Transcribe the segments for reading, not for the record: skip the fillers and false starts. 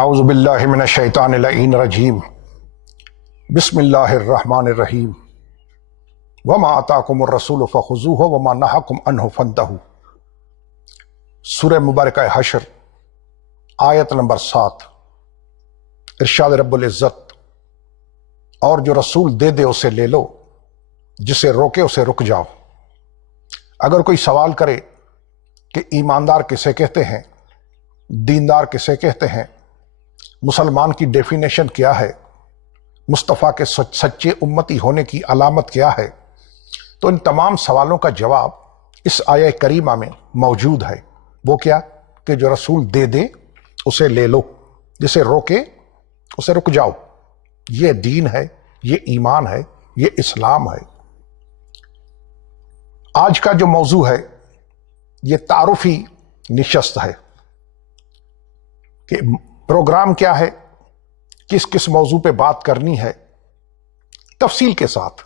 اعوذ باللہ من الشیطان اللعین الرجیم بسم اللہ الرحمن الرحیم وما آتاکم الرسول فخذوہ وما نہاکم عنہ فانتہوا۔ سورہ مبارکہ حشر آیت نمبر 7۔ ارشاد رب العزت، اور جو رسول دے دے اسے لے لو، جسے روکے اسے رک جاؤ۔ اگر کوئی سوال کرے کہ ایماندار کسے کہتے ہیں، دیندار کسے کہتے ہیں، مسلمان کی ڈیفینیشن کیا ہے، مصطفیٰ کے سچے امتی ہونے کی علامت کیا ہے، تو ان تمام سوالوں کا جواب اس آیہ کریمہ میں موجود ہے۔ وہ کیا کہ جو رسول دے دے اسے لے لو، جسے روکے اسے رک جاؤ۔ یہ دین ہے، یہ ایمان ہے، یہ اسلام ہے۔ آج کا جو موضوع ہے یہ تعارفی نشست ہے کہ پروگرام کیا ہے، کس کس موضوع پہ بات کرنی ہے، تفصیل کے ساتھ۔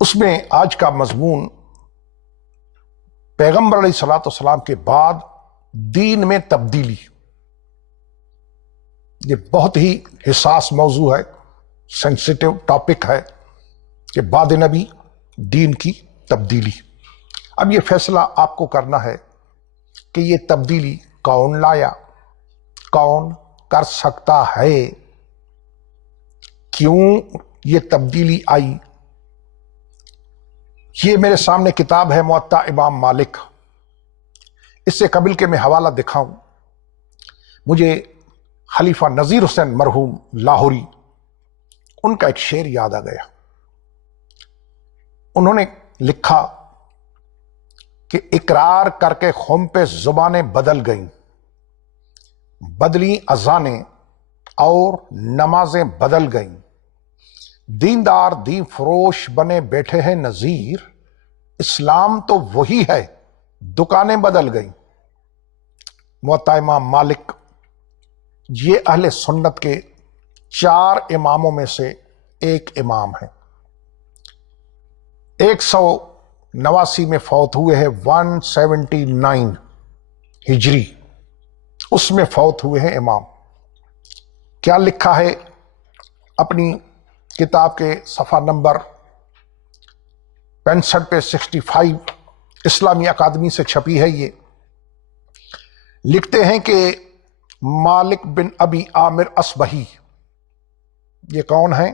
اس میں آج کا مضمون پیغمبر علیہ الصلوۃ والسلام کے بعد دین میں تبدیلی۔ یہ بہت ہی حساس موضوع ہے، سینسیٹیو ٹاپک ہے کہ بعد نبی دین کی تبدیلی۔ اب یہ فیصلہ آپ کو کرنا ہے کہ یہ تبدیلی کون لایا، کون کر سکتا ہے، کیوں یہ تبدیلی آئی۔ یہ میرے سامنے کتاب ہے موطا امام مالک۔ اس سے قبل کہ میں حوالہ دکھاؤں، مجھے خلیفہ نذیر حسین مرحوم لاہوری ان کا ایک شعر یاد آ گیا۔ انہوں نے لکھا کہ اقرار کر کے خم پہ زبانیں بدل گئیں، بدلی اذانیں اور نمازیں بدل گئیں، دیندار دین فروش بنے بیٹھے ہیں نذیر، اسلام تو وہی ہے دکانیں بدل گئیں۔ موطا امام مالک یہ اہل سنت کے 4 اماموں میں سے ایک امام ہے۔ 189 میں فوت ہوئے ہیں، 179 ہجری اس میں فوت ہوئے ہیں امام۔ کیا لکھا ہے اپنی کتاب کے صفحہ نمبر 65 پہ 65، اسلامی اکادمی سے چھپی ہے۔ یہ لکھتے ہیں کہ مالک بن ابی عامر اصبہی، یہ کون ہیں؟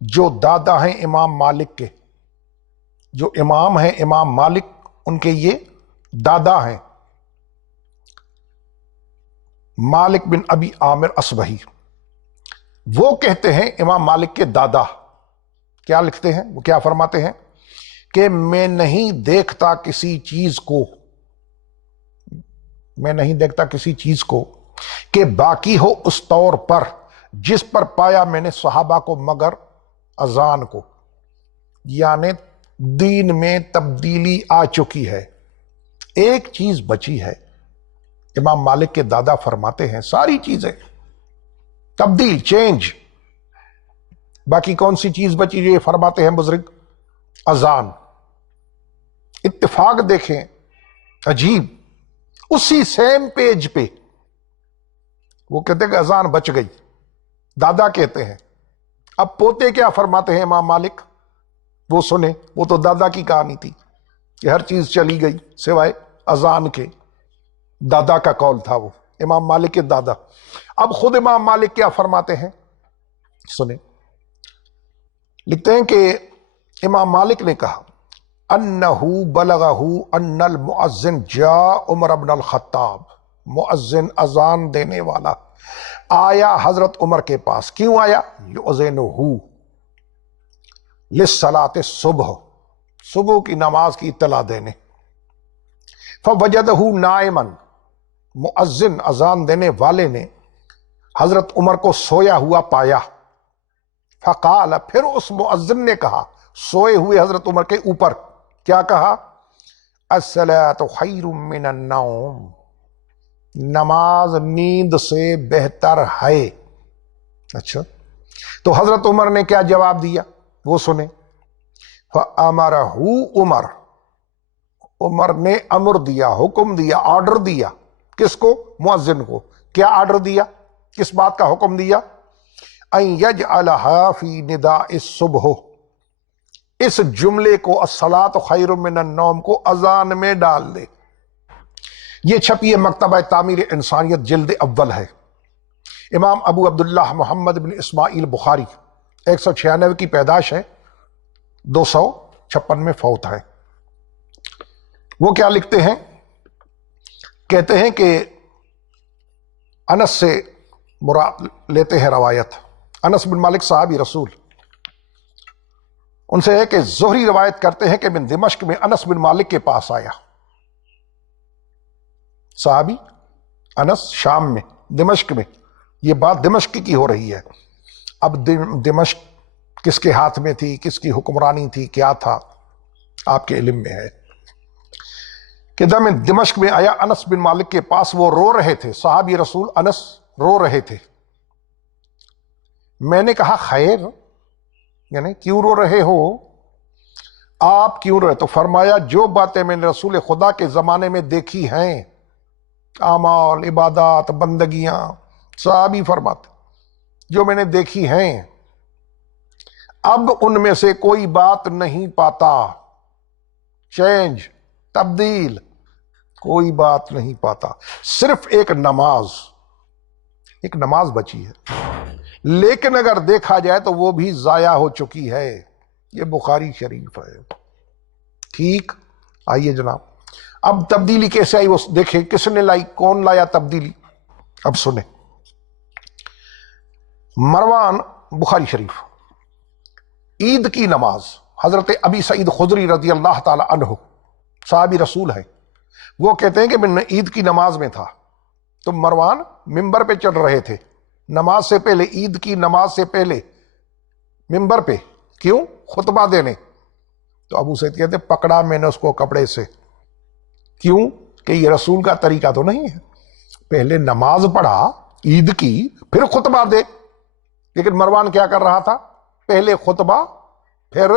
جو دادا ہیں امام مالک کے، جو امام ہیں امام مالک ان کے یہ دادا ہیں، مالک بن ابی عامر اصبہی۔ وہ کہتے ہیں امام مالک کے دادا، کیا لکھتے ہیں، وہ کیا فرماتے ہیں کہ میں نہیں دیکھتا کسی چیز کو، میں نہیں دیکھتا کسی چیز کو کہ باقی ہو اس طور پر جس پر پایا میں نے صحابہ کو مگر اذان کو۔ یعنی دین میں تبدیلی آ چکی ہے، ایک چیز بچی ہے۔ امام مالک کے دادا فرماتے ہیں ساری چیزیں تبدیل، چینج، باقی کون سی چیز بچی؟ یہ فرماتے ہیں بزرگ، اذان۔ اتفاق دیکھیں عجیب، اسی سیم پیج پہ وہ کہتے ہیں کہ اذان بچ گئی، دادا کہتے ہیں۔ اب پوتے کیا فرماتے ہیں امام مالک، وہ سنیں، وہ تو دادا کی کہانی تھی کہ ہر چیز چلی گئی سوائے اذان کے۔ دادا کا قول تھا وہ، امام مالک کے دادا۔ اب خود امام مالک کیا فرماتے ہیں سنیں، لکھتے ہیں کہ امام مالک نے کہا انہو بلغہ ان المؤذن جاء عمر بن الخطاب، مؤذن اذان دینے والا آیا حضرت عمر کے پاس۔ کیوں آیا؟ یؤذنہ للصلاۃ الصبح، صبح کی نماز کی اطلاع دینے۔ فوجدہ نائما، مؤذن اذان دینے والے نے حضرت عمر کو سویا ہوا پایا۔ فقال، پھر اس مؤذن نے کہا سوئے ہوئے حضرت عمر کے اوپر، کیا کہا؟ الصلاۃ خیر من النوم، نماز نیند سے بہتر ہے۔ اچھا، تو حضرت عمر نے کیا جواب دیا وہ سنیں۔ فَأَمَرَهُ عمر، عمر نے امر دیا، حکم دیا، آرڈر دیا، کس کو؟ مؤذن کو۔ کیا آرڈر دیا؟ کس بات کا حکم دیا؟ ان یجعلھا فی نداء الصبح، اس جملے کو الصلاۃ خیر من النوم کو اذان میں ڈال دے۔ یہ چھپی ہے مکتبہ تعمیر انسانیت جلد اول ہے۔ امام ابو عبداللہ محمد بن اسماعیل بخاری 196 کی پیدائش ہے، 256 میں فوت ہے۔ وہ کیا لکھتے ہیں؟ کہتے ہیں کہ انس سے مراد لیتے ہیں روایت، انس بن مالک صحابی رسول، ان سے ہے کہ زہری روایت کرتے ہیں کہ من دمشق میں انس بن مالک کے پاس آیا۔ صحابی انس شام میں، دمشق میں، یہ بات دمشق کی ہو رہی ہے۔ اب دمشق کس کے ہاتھ میں تھی، کس کی حکمرانی تھی، کیا تھا، آپ کے علم میں ہے کہ دمشق میں آیا انس بن مالک کے پاس، وہ رو رہے تھے، صحابی رسول انس رو رہے تھے۔ میں نے کہا خیر، یعنی کیوں رو رہے ہو، آپ کیوں رو رہے؟ تو فرمایا جو باتیں میں نے رسول خدا کے زمانے میں دیکھی ہیں، اعمال، عبادات، بندگیاں، صحابی فرماتے جو میں نے دیکھی ہیں، اب ان میں سے کوئی بات نہیں پاتا، چینج، تبدیل، کوئی بات نہیں پاتا، صرف ایک نماز بچی ہے، لیکن اگر دیکھا جائے تو وہ بھی ضائع ہو چکی ہے۔ یہ بخاری شریف ہے۔ ٹھیک، آئیے جناب، اب تبدیلی کیسے آئی وہ دیکھیں، کس نے لائی، کون لایا تبدیلی؟ اب سنیں، مروان، بخاری شریف، عید کی نماز، حضرت ابی سعید خدری رضی اللہ تعالی عنہ صحابی رسول ہے، وہ کہتے ہیں کہ میں عید کی نماز میں تھا، تو مروان ممبر پہ چڑھ رہے تھے نماز سے پہلے، عید کی نماز سے پہلے ممبر پہ، کیوں؟ خطبہ دینے۔ تو ابو سعید کہتے پکڑا میں نے اس کو کپڑے سے، کیوں کہ یہ رسول کا طریقہ تو نہیں ہے، پہلے نماز پڑھا عید کی پھر خطبہ دے، لیکن مروان کیا کر رہا تھا؟ پہلے خطبہ پھر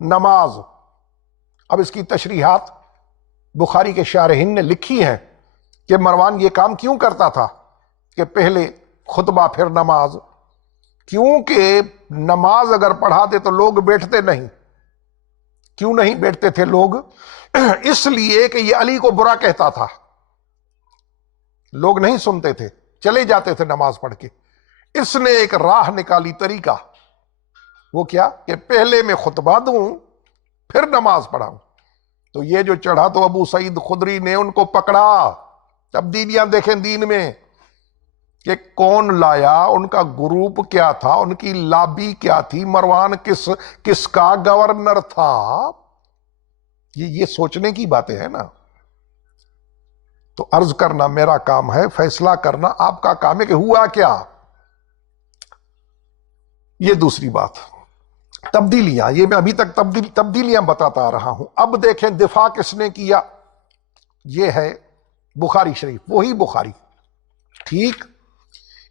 نماز۔ اب اس کی تشریحات بخاری کے شارحین نے لکھی ہیں کہ مروان یہ کام کیوں کرتا تھا کہ پہلے خطبہ پھر نماز، کیونکہ نماز اگر پڑھا دے تو لوگ بیٹھتے نہیں۔ کیوں نہیں بیٹھتے تھے لوگ؟ اس لیے کہ یہ علی کو برا کہتا تھا، لوگ نہیں سنتے تھے، چلے جاتے تھے نماز پڑھ کے۔ اس نے ایک راہ نکالی، طریقہ، وہ کیا کہ پہلے میں خطبہ دوں پھر نماز پڑھاؤں۔ تو یہ جو چڑھا تو ابو سعید خدری نے ان کو پکڑا۔ تبدیلیاں دیکھیں دین میں کہ کون لایا، ان کا گروپ کیا تھا، ان کی لابی کیا تھی، مروان کس کا گورنر تھا، یہ سوچنے کی باتیں ہیں نا۔ تو عرض کرنا میرا کام ہے، فیصلہ کرنا آپ کا کام ہے کہ ہوا کیا۔ یہ دوسری بات، تبدیلیاں، یہ میں ابھی تک تبدیلیاں بتاتا آ رہا ہوں۔ اب دیکھیں دفاع کس نے کیا، یہ ہے بخاری شریف، وہی بخاری، ٹھیک۔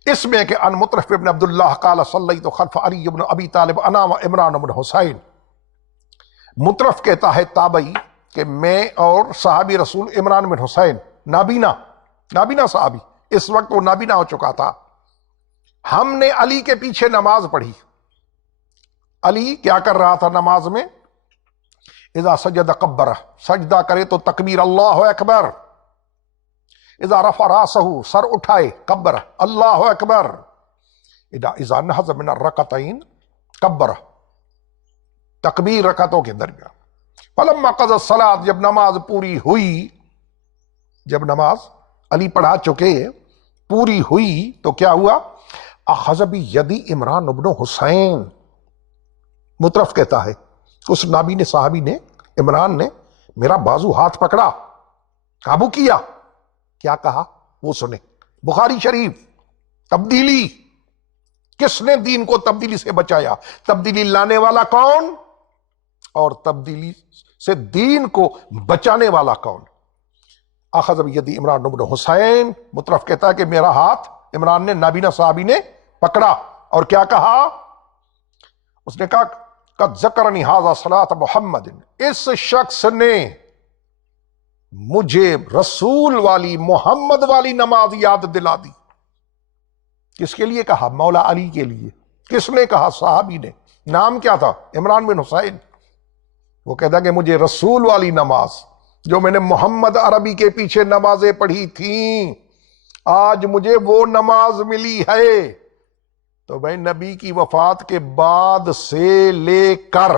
اس میں کہ ان مطرف ابن عبداللہ قال صلیت خلف علی بن ابی طالب انا و عمران بن حسین۔ مطرف کہتا ہے تابعی کہ میں اور صحابی رسول عمران بن حسین، نابینا صحابی، اس وقت وہ نابینا ہو چکا تھا، ہم نے علی کے پیچھے نماز پڑھی۔ علی کیا کر رہا تھا نماز میں؟ اذا سجد کبر، سجدہ کرے تو تکبیر اللہ اکبر، اذا رفع راسہ، سر اٹھائے، کبر اللہ اکبر، اذا نہض من الرکعتین کبر، تکبیر رکعتوں کے درمیان۔ فلما قضى الصلاۃ، جب نماز پوری ہوئی، جب نماز علی پڑھا چکے پوری ہوئی تو کیا ہوا؟ اخذ بیدی عمران بن حسین، مطرف کہتا ہے اس نابی نے، صحابی نے، عمران نے میرا بازو ہاتھ پکڑا، قابو کیا۔ کیا کہا وہ سنیں، بخاری شریف۔ تبدیلی، کس نے دین کو تبدیلی سے بچایا؟ تبدیلی لانے والا کون اور تبدیلی سے دین کو بچانے والا کون؟ اخذ بیدی عمران بن حسین، مطرف کہتا ہے کہ میرا ہاتھ عمران نے، نابینا صحابی نے پکڑا، اور کیا کہا؟ اس نے کہا قد ذکرنی ھذا صلاۃ محمد، اس شخص نے مجھے رسول والی محمد والی نماز یاد دلا دی۔ کس کے لیے کہا؟ مولا علی کے لیے۔ کس نے کہا؟ صحابی نے۔ نام کیا تھا؟ عمران بن حسین۔ وہ کہتا کہ مجھے رسول والی نماز جو میں نے محمد عربی کے پیچھے نمازیں پڑھی تھیں، آج مجھے وہ نماز ملی ہے۔ تو بھائی نبی کی وفات کے بعد سے لے کر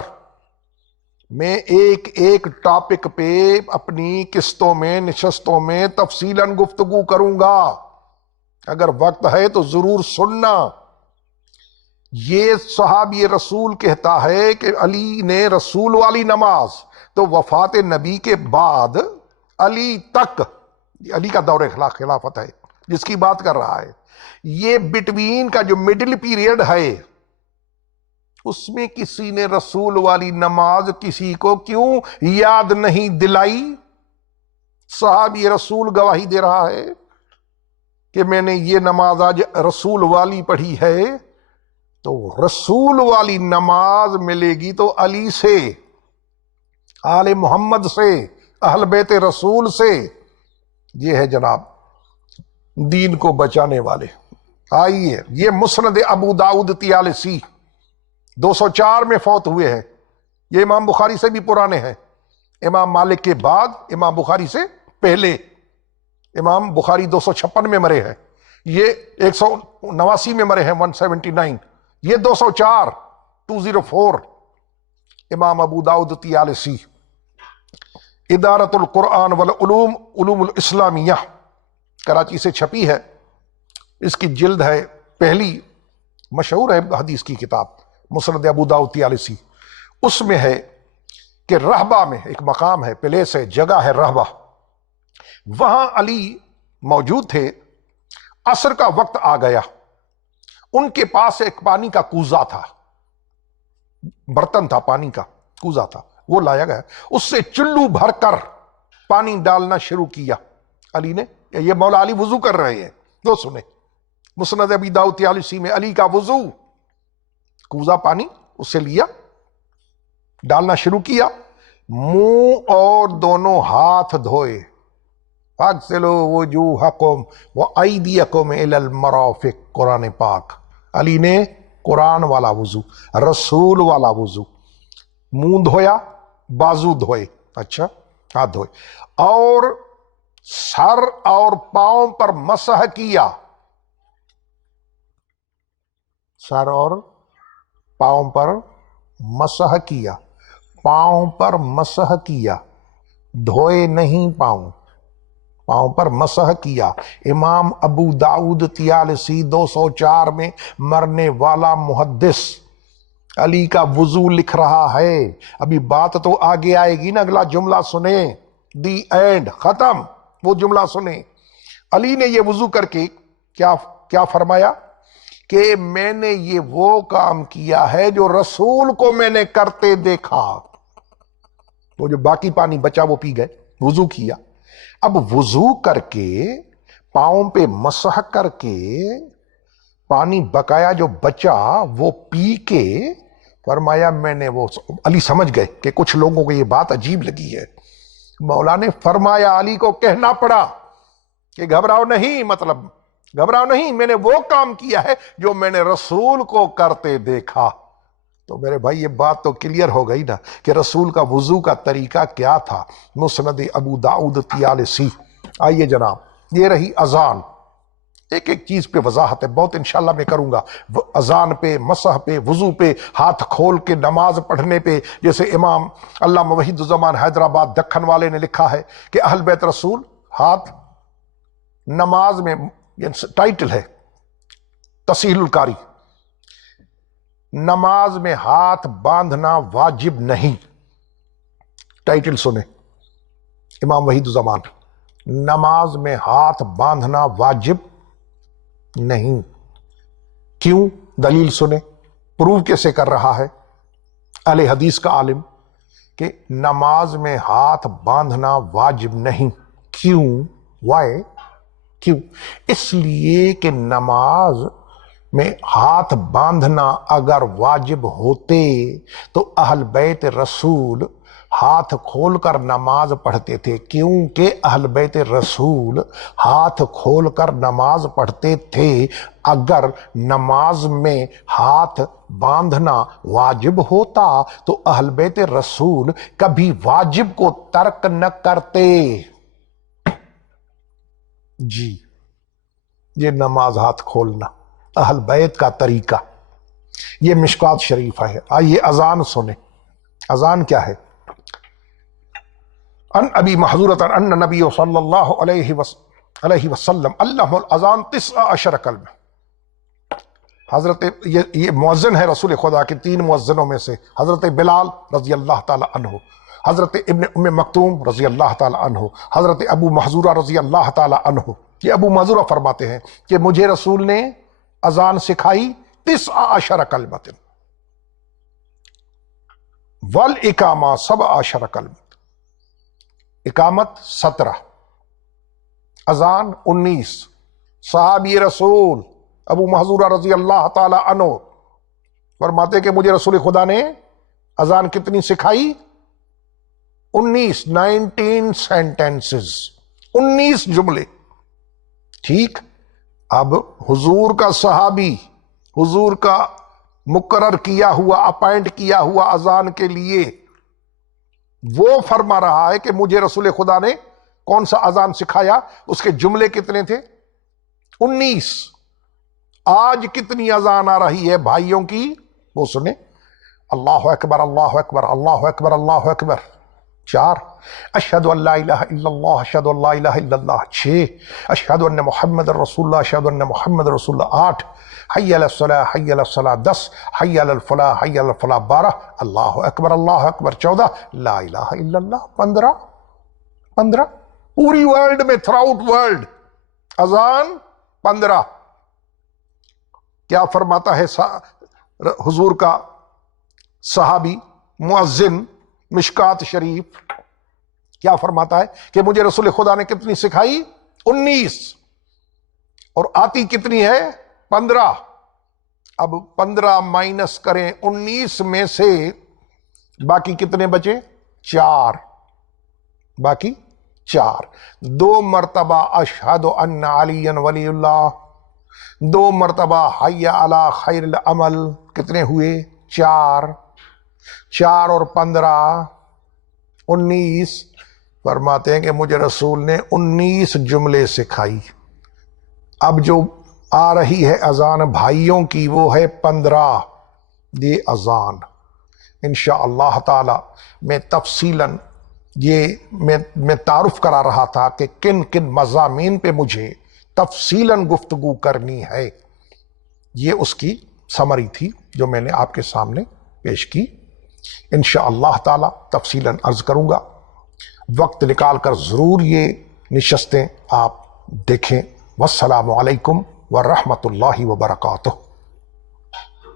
میں ایک ایک ٹاپک پہ اپنی قسطوں میں نشستوں میں تفصیلاً گفتگو کروں گا، اگر وقت ہے تو ضرور سننا۔ یہ صحابی رسول کہتا ہے کہ علی نے رسول والی نماز، تو وفات نبی کے بعد علی تک، علی کا دور خلافت ہے جس کی بات کر رہا ہے، یہ بٹوین کا جو مڈل پیریڈ ہے، اس میں کسی نے رسول والی نماز کسی کو کیوں یاد نہیں دلائی؟ صحابی رسول گواہی دے رہا ہے کہ میں نے یہ نماز آج رسول والی پڑھی ہے۔ تو رسول والی نماز ملے گی تو علی سے، آل محمد سے، اہل بیت رسول سے۔ یہ ہے جناب دین کو بچانے والے۔ آئیے، یہ مسند ابو داؤد طیالسی 204 میں فوت ہوئے ہیں۔ یہ امام بخاری سے بھی پرانے ہیں، امام مالک کے بعد، امام بخاری سے پہلے۔ امام بخاری 256 میں مرے ہیں، یہ 189 میں مرے ہیں، 179۔ یہ 204 امام ابو داؤد طیالسی۔ ادارت القرآن والعلوم، علوم الاسلامیہ، کراچی سے چھپی ہے۔ اس کی جلد ہے پہلی، مشہور ہے حدیث کی کتاب مسند ابو داؤد طیالسی۔ اس میں ہے کہ رہبہ میں ایک مقام ہے، پلیس ہے، جگہ ہے رہبہ، وہاں علی موجود تھے۔ عصر کا وقت آ گیا، ان کے پاس ایک پانی کا کوزہ تھا، برتن تھا، پانی کا کوزہ تھا، وہ لایا گیا۔ اس سے چلو بھر کر پانی ڈالنا شروع کیا علی نے۔ یہ مولا علی وضو کر رہے ہیں، تو سنیں مسند ابی داؤد طیالسی میں علی کا وضو، کوزہ پانی اس سے لیا، ڈالنا شروع کیا، منہ اور دونوں ہاتھ دھوئے۔ فاغسلوا وجوہکم وایدیکم الی المرافق، قرآن پاک۔ علی نے قرآن والا وضو، رسول والا وضو، منہ دھویا، بازو دھوئے، اچھا ہاتھ دھوئے، اور سر اور پاؤں پر مسح کیا، سر اور پاؤں پر مسح کیا، پاؤں پر مسح کیا، دھوئے نہیں پاؤں، پاؤں پر مسح کیا۔ امام ابو داؤد طیالسی 204 میں مرنے والا محدث علی کا وضو لکھ رہا ہے۔ ابھی بات تو آگے آئے گی نا، اگلا جملہ سنیں، دی اینڈ، ختم، وہ جملہ سنیں۔ علی نے یہ وضو کر کے کیا فرمایا کہ میں نے یہ وہ کام کیا ہے جو رسول کو میں نے کرتے دیکھا۔ وہ جو باقی پانی بچا وہ پی گئے، وضو کیا۔ اب وضو کر کے پاؤں پہ مسح کر کے پانی بقایا جو بچا وہ پی کے فرمایا میں نے وہ، علی سمجھ گئے کہ کچھ لوگوں کو یہ بات عجیب لگی ہے۔ مولا نے فرمایا، علی کو کہنا پڑا کہ گھبراؤ نہیں، مطلب گھبراؤ نہیں، میں نے وہ کام کیا ہے جو میں نے رسول کو کرتے دیکھا۔ تو میرے بھائی یہ بات تو کلیئر ہو گئی نا کہ رسول کا وضو کا طریقہ کیا تھا۔ مسند ابو داؤد طیالسی۔ آئیے جناب، یہ رہی اذان۔ ایک ایک چیز پہ وضاحت ہے، بہت انشاءاللہ میں کروں گا، اذان پہ، مسح پہ، وضو پہ، ہاتھ کھول کے نماز پڑھنے پہ۔ جیسے امام علامہ وحید الزمان حیدرآباد دکن والے نے لکھا ہے کہ اہل بیت رسول ہاتھ نماز میں، ٹائٹل ہے تصحیح القاری، نماز میں ہاتھ باندھنا واجب نہیں۔ ٹائٹل سنیں، امام وحید الزمان، نماز میں ہاتھ باندھنا واجب نہیں۔ کیوں؟ دلیل سنیں، پروو کیسے کر رہا ہے اہل حدیث کا عالم کہ نماز میں ہاتھ باندھنا واجب نہیں۔ کیوں؟ وائے؟ کیوں؟ اس لیے کہ نماز میں ہاتھ باندھنا اگر واجب ہوتے تو اہل بیت رسول ہاتھ کھول کر نماز پڑھتے تھے، کیونکہ اہل بیت رسول ہاتھ کھول کر نماز پڑھتے تھے۔ اگر نماز میں ہاتھ باندھنا واجب ہوتا تو اہل بیت رسول کبھی واجب کو ترک نہ کرتے۔ جی، یہ نماز ہاتھ کھولنا اہل بیت کا طریقہ، یہ مشکوٰۃ شریف ہے۔ آئیے اذان سنیں۔ اذان کیا ہے؟ ان ابی محذورۃ ان نبی صلی اللہ علیہ وسلم علم الاذان 19 کلمہ۔ حضرت یہ مؤذن ہے رسول خدا کے 3 مؤذنوں میں سے، حضرت بلال رضی اللہ تعالی عنہ، حضرت ابن ام مکتوم رضی اللہ تعالی عنہ، حضرت ابو محذورہ رضی اللہ تعالی عنہ۔ یہ ابو محذورہ فرماتے ہیں کہ مجھے رسول نے اذان سکھائی 19 کلمۃ والاقامہ 17 کلمۃ۔ اقامت 17، اذان 19۔ صحابی رسول ابو محذورہ رضی اللہ تعالی عنہ فرماتے کہ مجھے رسول خدا نے اذان کتنی سکھائی؟ 19 سینٹنسز، 19 جملے۔ ٹھیک، اب حضور کا صحابی، حضور کا مقرر کیا ہوا، اپائنٹ کیا ہوا اذان کے لیے، وہ فرما رہا ہے کہ مجھے رسول خدا نے کون سا اذان سکھایا، اس کے جملے کتنے تھے؟ 19۔ آج کتنی اذان آ رہی ہے بھائیوں کی، وہ سنیں۔ اللہ اکبر اللہ اکبر اللہ اکبر اللہ اکبر 4، اشہد ان لا الہ الا اللہ اشہد ان لا الہ الا اللہ 6، اشہد ان محمد رسول اللہ اشہد ان محمد رسول اللہ 8، حی علی الصلاۃ حی علی الصلاۃ 10، حی علی الفلاح حی علی الفلاح 12، اللہ اکبر 14، لا الہ الا اللہ 15۔ پوری ورلڈ میں، تھرو آؤٹ ورلڈ اذان 15۔ کیا فرماتا ہے حضور کا صحابی مؤذن مشکوٰۃ شریف، کیا فرماتا ہے کہ مجھے رسول خدا نے کتنی سکھائی؟ 19، اور آتی کتنی ہے؟ 15۔ اب 15 مائنس کریں 19 میں سے، باقی کتنے بچے؟ 4۔ باقی 4۔ 2 مرتبہ اشہد ان علی ولی اللہ، 2 مرتبہ حی علی خیر العمل، کتنے ہوئے؟ 4۔ 4 اور 15 19۔ فرماتے ہیں کہ مجھے رسول نے 19 جملے سکھائی۔ اب جو آ رہی ہے اذان بھائیوں کی، وہ ہے 15۔ یہ اذان انشاءاللہ تعالی میں تفصیلاً میں تعارف کرا رہا تھا کہ کن کن مضامین پہ مجھے تفصیلاً گفتگو کرنی ہے۔ یہ اس کی سمری تھی جو میں نے آپ کے سامنے پیش کی۔ انشاءاللہ تعالی تفصیلاً عرض کروں گا، وقت نکال کر ضرور یہ نشستیں آپ دیکھیں۔ والسلام علیکم ورحمۃ اللہ وبرکاتہ۔